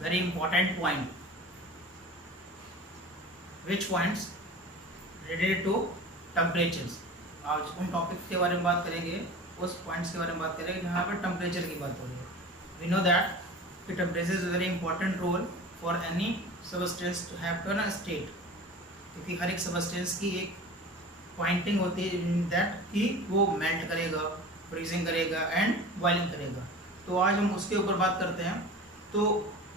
very important point. Which points related to temperatures? आज उन टॉपिक के बारे में बात करेंगे, उस पॉइंट्स के बारे में बात करेंगे जहाँ पर टेम्परेचर की बात हो रही है. We know that कि temperature is a very important role for any substance to have to a state, क्योंकि हर एक सबस्टेंस की एक पॉइंटिंग होती है दैट कि वो मेल्ट करेगा, फ्रीजिंग करेगा एंड बॉइलिंग करेगा. तो आज हम उसके ऊपर बात करते हैं. तो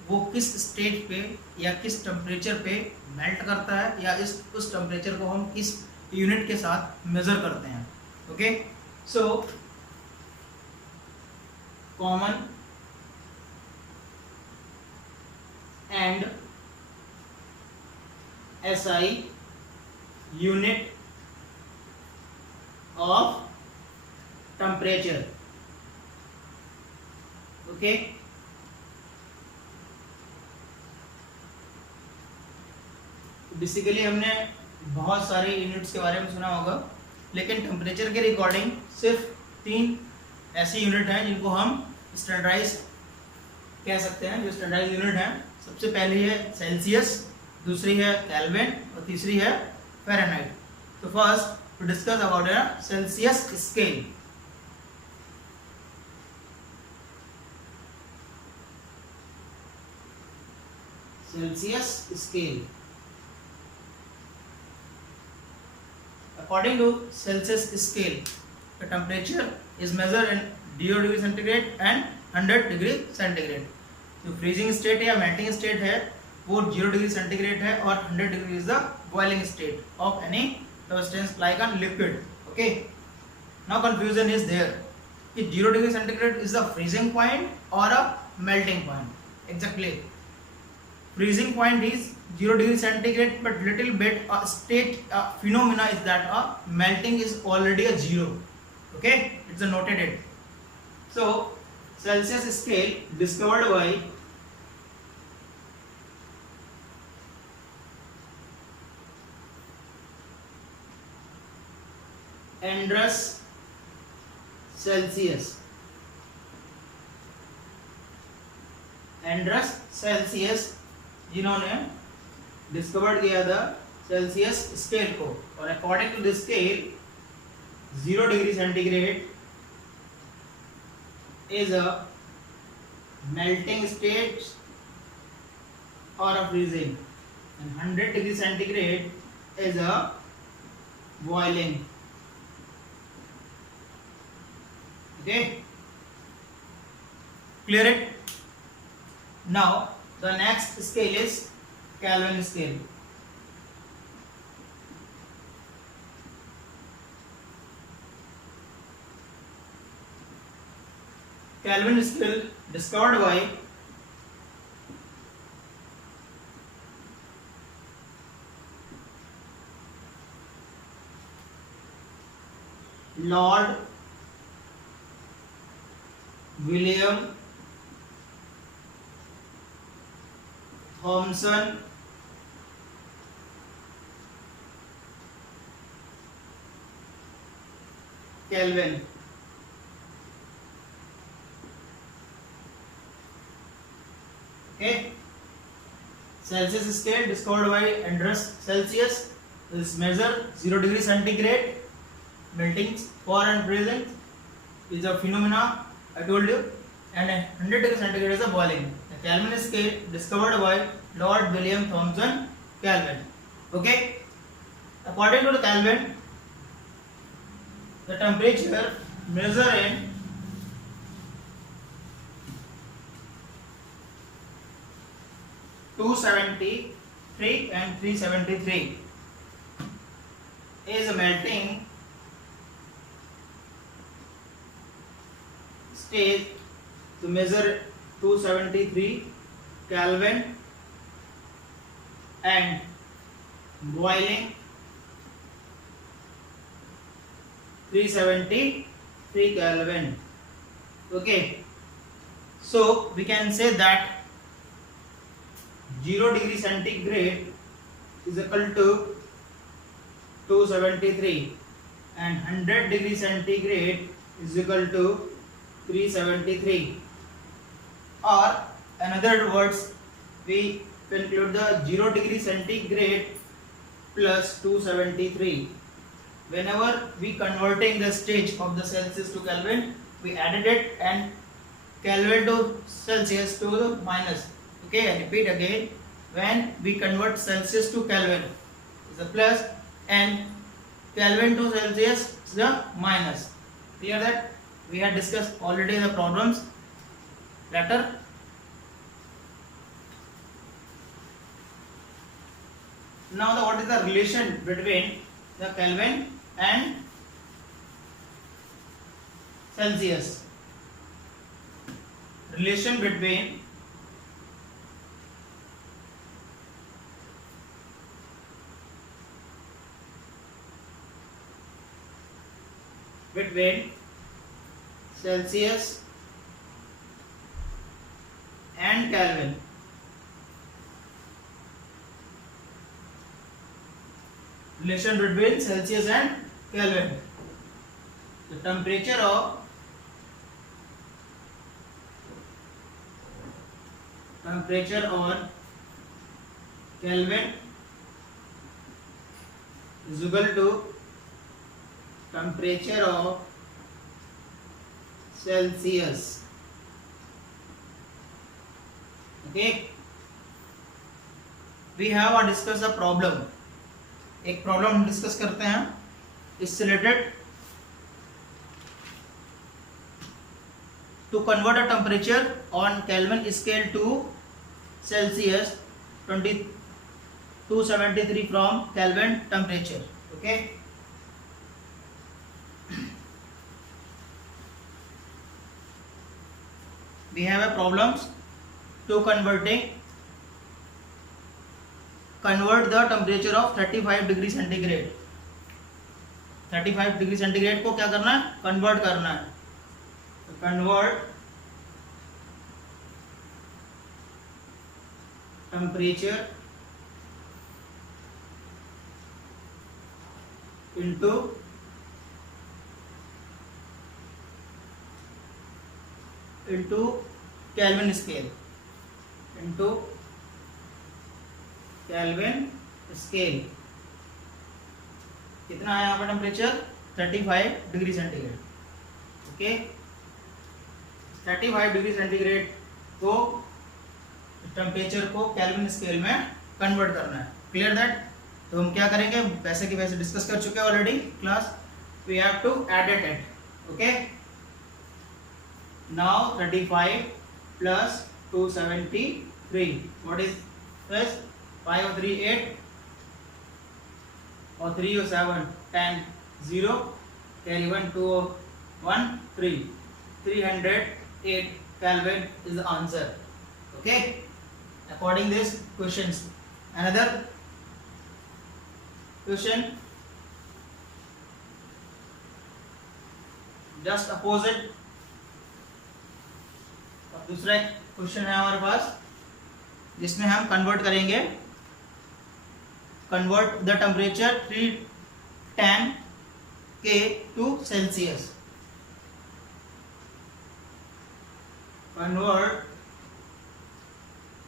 वो किस स्टेज पे या किस टेम्परेचर पे मेल्ट करता है या उस टेम्परेचर को हम किस यूनिट के साथ मेजर करते हैं. Okay, so common and SI unit of temperature. Okay, basically हमने बहुत सारे यूनिट्स के बारे में सुना होगा, लेकिन टेम्परेचर के रिकॉर्डिंग सिर्फ 3 ऐसी यूनिट हैं जिनको हम स्टैंडर्डाइज कह सकते हैं. जो स्टैंडर्डाइज यूनिट हैं, सबसे पहली है सेल्सियस, दूसरी है केल्विन और तीसरी है फ़ारेनहाइट. तो first to discuss about a Celsius scale. Celsius scale. According to Celsius scale, the temperature is measured in 0 degree centigrade and 100 degree centigrade. जो freezing state है या melting state है वो 0 degree centigrade है और 100 degree is the boiling state of any substance like a liquid. Okay, now confusion is there कि 0 degree centigrade is the freezing point or a melting point. Exactly, freezing point is 0 degree centigrade, but little bit a state phenomena is that melting is already a 0. Okay, it's a noted it. So Celsius scale discovered by Andreas Celsius. Andreas Celsius जिन्होंने discovered किया था Celsius scale को, और according to this scale 0 degree centigrade is a melting state or a freezing, and 100 degree centigrade is a boiling. Okay, clear it? Now the next scale is Kelvin scale. Kelvin scale discovered by Lord William Thomson Kelvin. Okay, Celsius scale discovered by Andreas Celsius. This measure 0 degree centigrade melting for and freezing is a phenomena I told you, and 100 degree centigrade is a boiling. The Kelvin scale discovered by Lord William Thomson Kelvin. Okay, according to the Kelvin, the temperature measured in (273) and 373 is a melting stage. To measure 273 Kelvin and boiling 373 Kelvin. Okay, so we can say that 0 degree centigrade is equal to 273 and 100 degree centigrade is equal to 373, or in other words we conclude the 0 degree centigrade plus 273. Whenever we converting the stage of the Celsius to Kelvin, we added it and Kelvin to Celsius to the minus. Okay, I repeat again. When we convert Celsius to Kelvin is the plus and Kelvin to Celsius is the minus. Clear that? We had discussed already the problems later. Now what is the relation between the Kelvin and Celsius? Relation between Celsius and Kelvin. Relation between Celsius and Kelvin. The temperature on Kelvin is equal to temperature of Celsius. Okay, we have discussed a problem. एक प्रॉब्लम हम डिस्कस करते हैं इससे related. To convert a temperature on Kelvin scale to Celsius 273 from Kelvin temperature. Okay. We have a problems to convert the temperature of 35 degree centigrade. 35 degree centigrade को क्या करना है? कन्वर्ट करना है. Convert temperature into Kelvin scale. कितना है यहाँ पर टेम्परेचर? 35 degree centigrade. Okay, 35 degree centigrade को टेम्परेचर को केल्विन स्केल में कन्वर्ट करना है. Clear that? तो हम क्या करेंगे, वैसे की वैसे डिस्कस कर चुके हैं already class. We have to add it. Okay, now 35 plus 273. What is this? 5 और 3 8 और 3 और 7 10 0 carry 1 2 1 3 308 Kelvin is the answer. Okay, according this questions. Another question, just opposite. अब दूसरा क्वेश्चन है हमारे पास जिसमें हम कन्वर्ट करेंगे. Convert the temperature 310 K to Celsius. Convert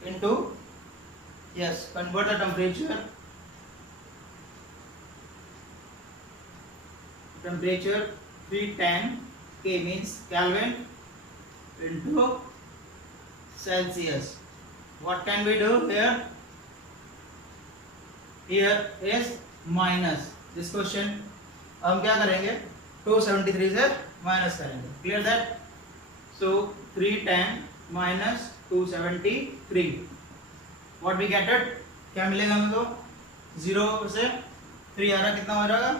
the temperature 310 K means Kelvin into Celsius. What can we do here? Here is minus this question. हम क्या करेंगे? 273 से माइनस करेंगे. Clear that? So 310 minus 273. What we get it? क्या मिलेगा हमें? तो 0 से 3 आ रहा, कितना हो जाएगा?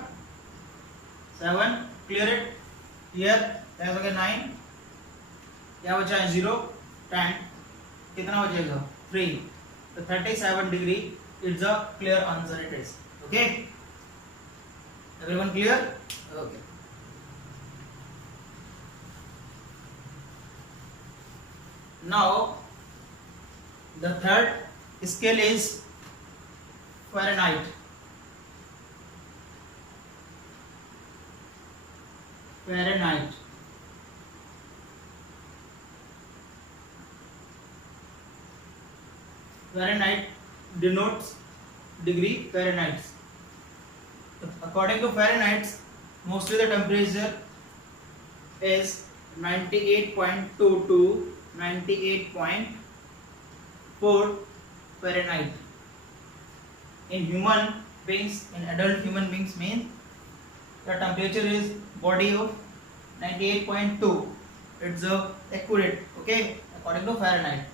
7. Clear it? Here क्या हो गया? 9. क्या बचा है? 0 10. कितना बचेगा? 3. तो 37 degree it's a clear answer. It is. Okay, everyone clear? Okay, now the third scale is Fahrenheit. Fahrenheit denotes degree Fahrenheit. According to Fahrenheit, mostly the temperature is 98.2 to 98.4 Fahrenheit. In human beings, in adult human beings, means the temperature is body of 98.2. It's accurate, okay, according to Fahrenheit.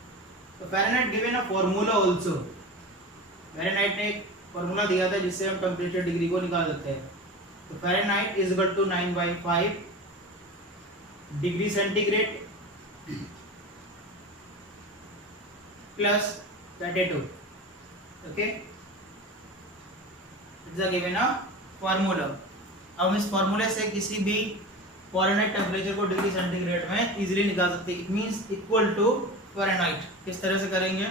So Fahrenheit given a formula also. Fahrenheit ने एक फॉर्मूला दिया था जिससे हम temperature degree को निकाल सकते हैं. तो Fahrenheit is equal to 9/5 degree centigrade plus 32. Okay, it's a given a formula. अब हम इस फॉर्मूले से किसी भी फ़ारेनहाइट टेम्परेचर को डिग्री सेंटीग्रेड में इजीली निकाल सकते हैं. It means equal to Fahrenheit. किस तरह से करेंगे?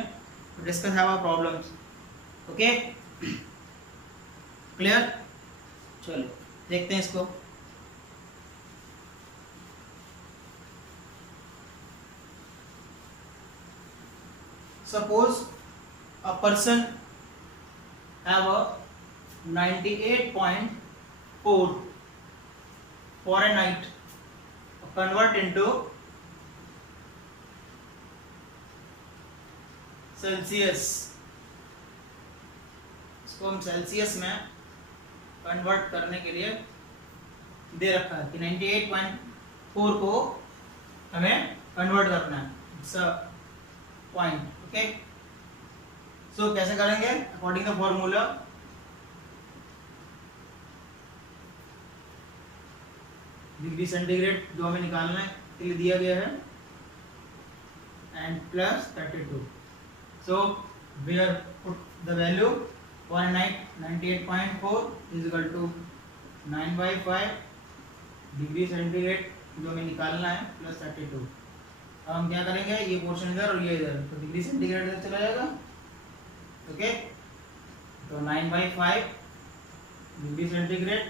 Discuss our problems. Okay, clear? चलो देखते हैं इसको. Suppose a person have a 98.4 Fahrenheit convert into Celsius. इसको हम सेल्सियस में कन्वर्ट करने के लिए दे रखा है कि 98.4 को हमें कन्वर्ट करना है. It's a point. Okay, so कैसे करेंगे? According the formula degree centigrade जो हमें निकालने के लिए दिया गया है and plus 32. So we are put the value Fahrenheit 98.4 is equal to 9/5 degree centigrade जो हमें निकालना है प्लस 32. अब हम क्या करेंगे? ये पोर्शन इधर और ये इधर, तो डिग्री सेंटीग्रेड इधर चला जाएगा. ओके, तो 9/5 डिग्री सेंटीग्रेड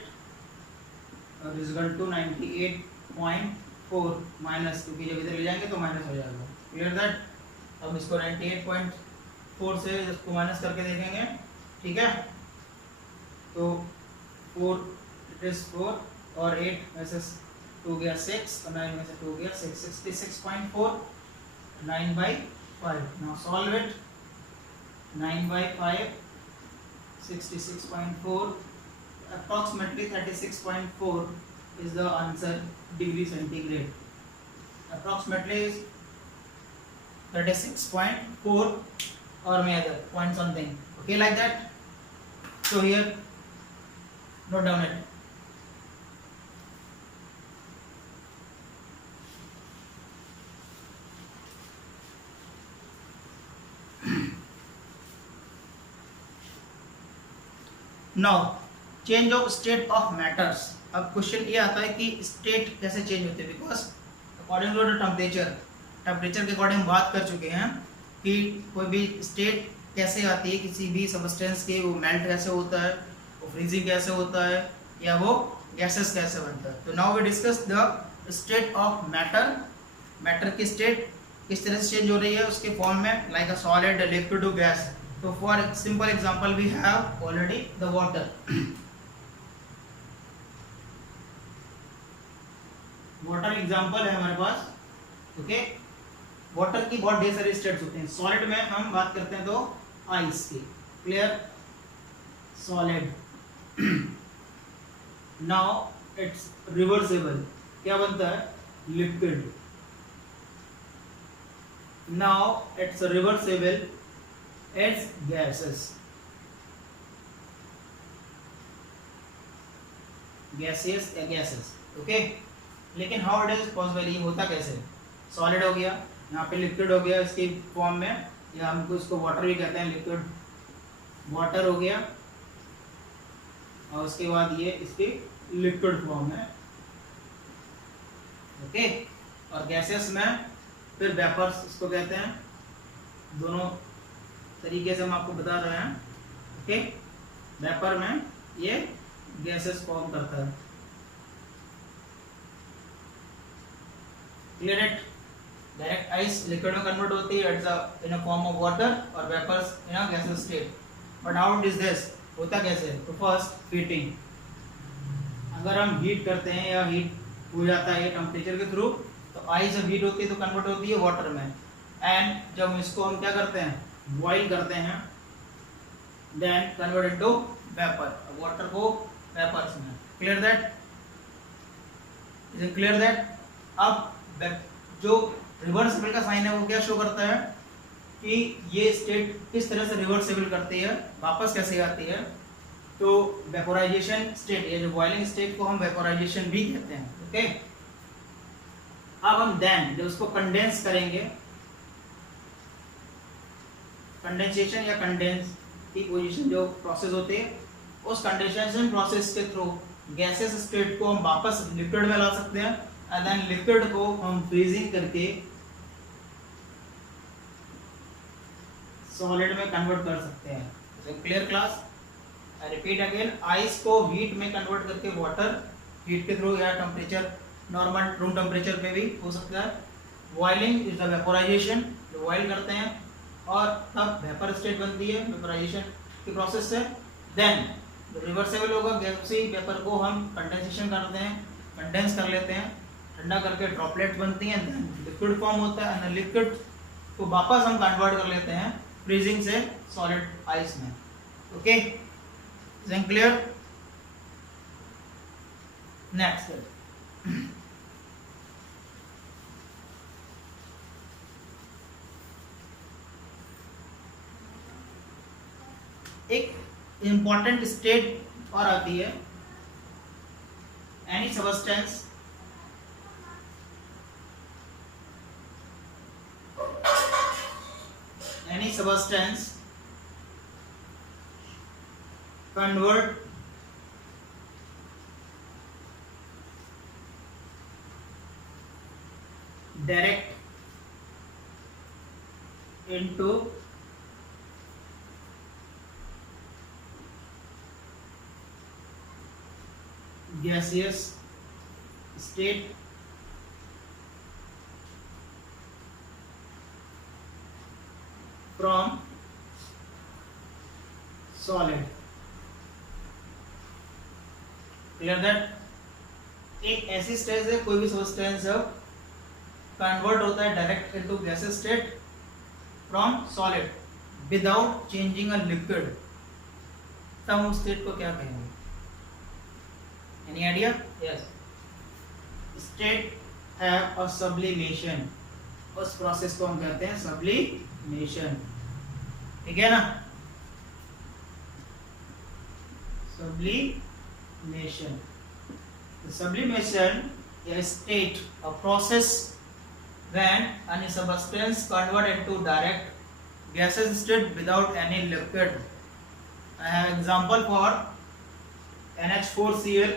और इज इक्वल टू 98.4 माइनस, क्योंकि जब इधर ले जाएंगे तो माइनस हो जाएगा. Clear that? अब इसको 98.4 से इसको माइनस करके देखेंगे. ठीक है, तो 4 इट इज 4 और 8 में से 2 गया 6 और 9 में से 2 गया 6. 66.4 9/5. Now solve it. 9/5 66.4 approximately 36.4 is the answer. Degree centigrade approximately is 36.4 or may other point something. Okay, like that. So here note down it. Now change of state of matters. अब question ये आता है कि स्टेट कैसे change होते हैं, because according to the temperature के according बात कर चुके हैं कि कोई भी स्टेट कैसे आती है किसी भी सबस्टेंस के. वो मेल्ट कैसे होता है, वो फ्रीजिंग कैसे होता है, या वो गैसेस कैसे बनता है. तो now we discuss the state of matter. Matter की स्टेट किस तरह से चेंज हो रही है उसके फॉर्म में, like a solid, liquid, gas. तो for simple example we have already the water. Water example है हमारे पास. ओके, वाटर की बहुत ढेर सारी स्टेट्स होते हैं. सॉलिड में हम बात करते हैं तो आइस की. Clear? Solid. Now it's reversible. क्या बनता है? Liquid. Now it's reversible as gases. Gases या गैसेस. ओके, लेकिन हाउ इट इज पॉसिबल? ये होता कैसे? सॉलिड हो गया, यहाँ पे लिक्विड हो गया इसकी फॉर्म में, या हमको इसको वाटर भी कहते हैं. लिक्विड वाटर हो गया और उसके बाद ये इसकी लिक्विड फॉर्म है. ओके, और गैसेस में फिर वेपर्स इसको कहते हैं. दोनों तरीके से हम आपको बता रहे हैं. ओके, वेपर में ये गैसेस फॉर्म करता है. Clear it? Direct ice liquid में कन्वर्ट होती है in a form of water और vapours in a gases state. But how it is this, होता कैसे? तो फर्स्ट हीटिंग, अगर हम हीट करते हैं या हीट हो जाता है टेम्परेचर के थ्रू, तो आइस जब हीट होती है तो कन्वर्ट होती है वाटर में, एंड जब इसको हम क्या करते हैं बॉइल करते हैं, then convert into vapour, water को वेपर्स में। Clear that? Is clear that? अब जो रिवर्सिबल का साइन है वो क्या शो करता है कि ये स्टेट किस तरह से रिवर्सिबल करती है, वापस कैसे आती है। तो वेपोराइजेशन स्टेट, ये जो बॉइलिंग स्टेट को हम वेपोराइजेशन भी कहते हैं। ओके, अब हम देन जब उसको कंडेंस करेंगे, कंडेंसेशन या कंडेंस की पोजीशन जो प्रोसेस होती है, उस कंडेंसेशन प्रोसेस के थ्रू गैसेस स्टेट को हम वापस लिक्विड में ला सकते हैं, एंड देन लिक्विड को हम फ्रीजिंग करके सॉलिड में कन्वर्ट कर सकते हैं। Clear class? I repeat again, ice को हीट में कन्वर्ट करके वाटर, हीट के थ्रू या टेम्परेचर नॉर्मल रूम टेम्परेचर पे भी हो सकता है। बॉइलिंग इज द वेपोराइजेशन, जो बॉइल करते हैं और तब वेपर स्टेट बनती है वेपोराइजेशन की प्रोसेस से। देन रिवर्सेबल होगा, गैसी वेपर को हम कंडेंसेशन करते हैं, कंडेंस कर लेते हैं, ठंडा करके ड्रॉपलेट्स बनती हैं, लिक्विड फॉर्म होता है, लिक्विड को वापस हम कन्वर्ट कर लेते हैं फ्रीजिंग से सॉलिड आइस में। Okay, is clear? नेक्स्ट, एक इंपॉर्टेंट स्टेट और आती है, any substance convert direct into gaseous state from solid। Clear that? एक ऐसी स्टेज है, कोई भी सब्सटेंस जब कन्वर्ट होता है direct into gases state from solid without changing a liquid, तब हम स्टेट को क्या कहेंगे? Any idea? Yes, state have a sublimation, उस प्रोसेस को हम कहते हैं सब्लिमेशन। ठीक है ना? Sublimation. The sublimation is a state, a process when any substance convert into direct gaseous state without any liquid. I have example for NH4Cl,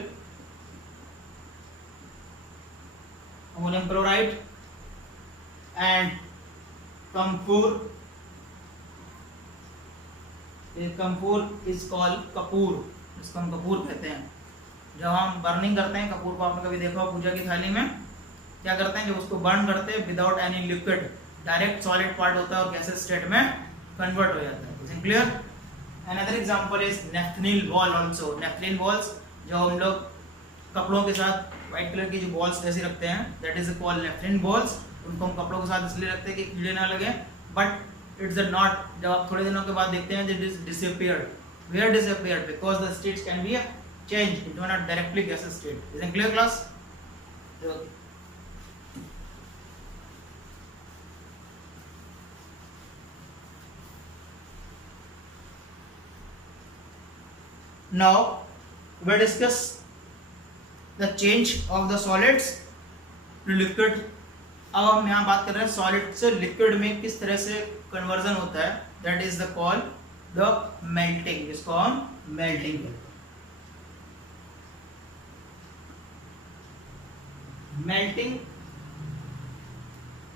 ammonium chloride, and camphor. Camphor is called Kapoor, इसको हम कपूर कहते हैं। जब हम बर्निंग करते हैं कपूर को, आपने कभी देखा हो पूजा की थाली में, क्या करते हैं जब उसको बर्न करते हैं without any liquid, direct solid part होता है और गैसेस स्टेट में कन्वर्ट हो जाता है। Is clear? Another example is naphthalene ball also. Naphthalene balls जो हम लोग कपड़ों के साथ व्हाइट कलर की जो बॉल्स जैसी रखते हैं, दैट इज कॉल्ड नेफ्थेनिल बॉल्स। उनको हम कपड़ों के साथ इसलिए रखते हैं कि कीड़े ना लगे, बट इट्स नॉट, जब आप थोड़े दिनों के बाद देखते हैं it is disappeared. Where disappeared? Because the states can be changed into not directly gaseous state. Is it clear, class? Okay. Now we discuss the change of the solids to liquid. अब हम यहाँ बात कर रहे हैं सॉलिड से लिक्विड में किस तरह से कन्वर्जन होता है, that is the call the melting, जिसको हम मेल्टिंग कहते हैं। मेल्टिंग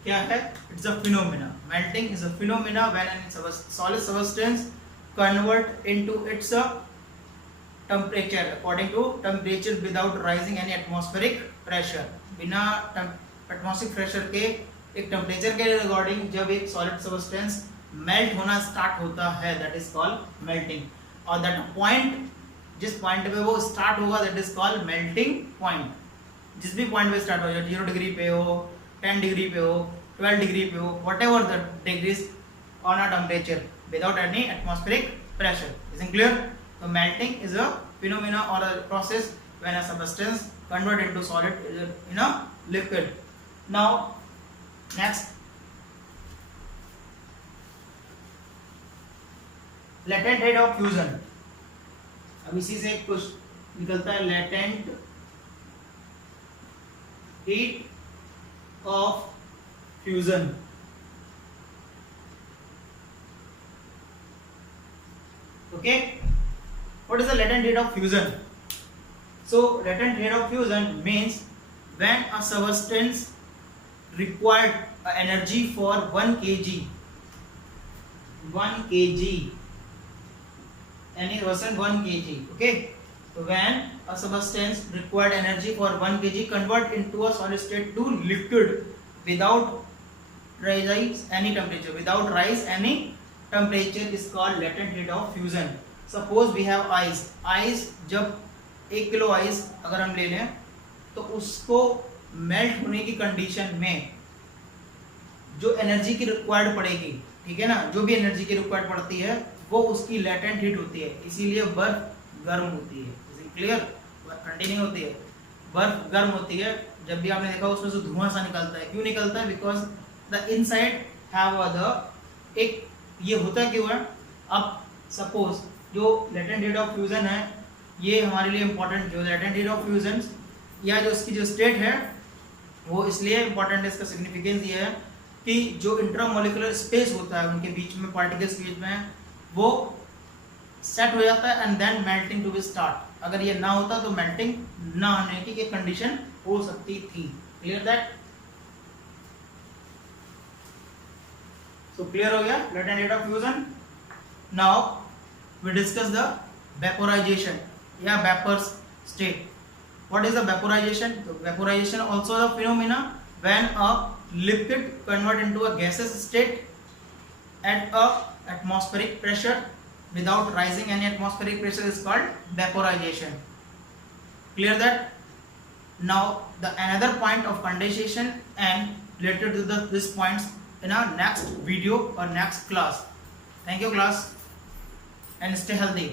क्या है? It's a phenomena. Melting is a phenomena when an solid substance convert into its temperature according to temperature without rising any atmospheric pressure. बिना atmospheric pressure के एक temperature के रिगार्डिंग जब एक सॉलिड सब्सटेंस मेल्ट होना start होता है that is called melting, और दैट पॉइंट जिस पॉइंट पे वो स्टार्ट होगा that is called melting point. जिस भी पॉइंट पे स्टार्ट हो जाए, 0 डिग्री पे हो, 10 डिग्री पे हो, 12 डिग्री पे हो, what ever the degrees on a temperature without any atmospheric pressure. Is it clear? So melting is a phenomena or a process when a substance convert into solid in a liquid. Now next, latent heat of fusion. अब इसी से कुछ निकलता है, latent heat of fusion. Okay, what is the latent heat of fusion? So latent heat of fusion means when a substance required energy for 1 kg any percent 1 kg. Okay, so when a substance required energy for 1 kg convert into a solid state to liquid without rise any temperature is called latent heat of fusion. Suppose we have ice जब 1 kilo ice अगर हम ले लें तो उसको मेल्ट होने की कंडीशन में जो एनर्जी की रिक्वायर्ड पड़ेगी, ठीक है ना, जो भी एनर्जी की रिक्वायर्ड पड़ती है वो उसकी लेटेंट हीट होती है, इसीलिए बर्फ गर्म होती है। Is it clear? बर्फ ठंडी नहीं होती है, बर्फ गर्म होती है। जब भी आपने देखा उसमें से धुआं सा निकलता है, क्यों निकलता है? Because the inside have the एक ये होता क्यों है? अब सपोज जो लेटेंट हीट ऑफ फ्यूजन है ये हमारे लिए इंपॉर्टेंट, जो लेटेंट हीट ऑफ फ्यूजन या जो इसकी जो स्टेट है वो इसलिए इंपॉर्टेंट है, इसका सिग्निफिकेंस ये है कि जो इंट्रामोलिकुलर स्पेस होता है उनके बीच में, पार्टिकल्स के बीच में, वो सेट हो जाता है and then melting to be start. अगर ये ना होता तो मेल्टिंग ना होने की कंडीशन हो सकती थी। Clear that? So clear हो गया latent heat of fusion. Now we discuss the vaporization या vapor state. What is the vaporization? So vaporization also the phenomena when a liquid convert into a gaseous state at a atmospheric pressure without rising any atmospheric pressure is called vaporization. Clear that? Now the another point of condensation and related to these points in our next video or next class. Thank you class and stay healthy.